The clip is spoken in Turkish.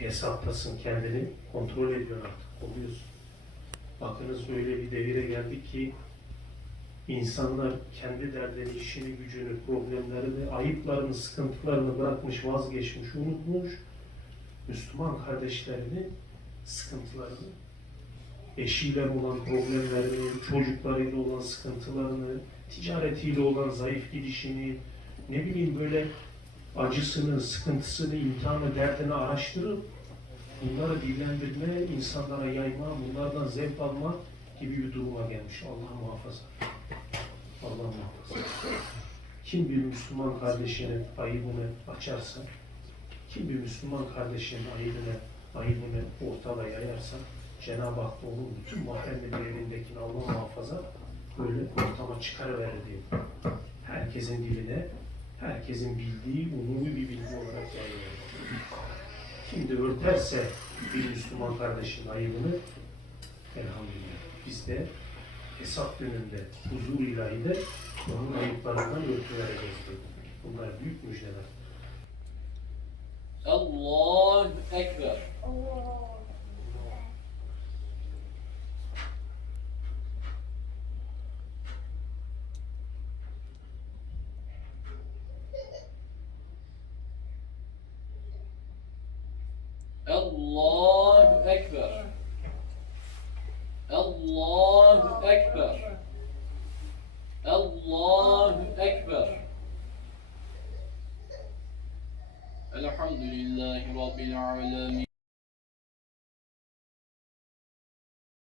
hesaptasın kendini kontrol ediyor artık oluyorsun. Bakınız öyle bir devire geldik ki insanlar kendi derdini, işini, gücünü, problemlerini, ayıplarını, sıkıntılarını bırakmış, vazgeçmiş, unutmuş. Müslüman kardeşlerinin sıkıntılarını, eşiyle olan problemlerini, çocuklarıyla olan sıkıntılarını, ticaretiyle olan zayıf gidişini, ne bileyim böyle acısını, sıkıntısını, imtihanı, derdini araştırıp bunları dillendirme, insanlara yayma, bunlardan zevk alma gibi bir duruma gelmiş. Allah muhafaza. Allah muhafaza. Kim bir Müslüman kardeşinin ayıbını açarsa, kim bir Müslüman kardeşinin ayıbını, ayıbını ortada yayarsa, Cenab-ı Hak onun bütün mahremlerin elindekini Allah muhafaza böyle ortama çıkarıverir diyor. Herkesin diline, herkesin bildiği umumi bir bilgi olarak yayılır. Şimdi örterse bir Müslüman kardeşin ayıbını elhamdülillah biz de hesap gününde huzur ilahide onun ayıplarından örtüvereceğiz diyor. Bunlar büyük müjdeler. Allahu Ekber. Allahu Ekber. Allahu Ekber. Allahu Ekber. Elhamdülillahi Rabbil Alemin.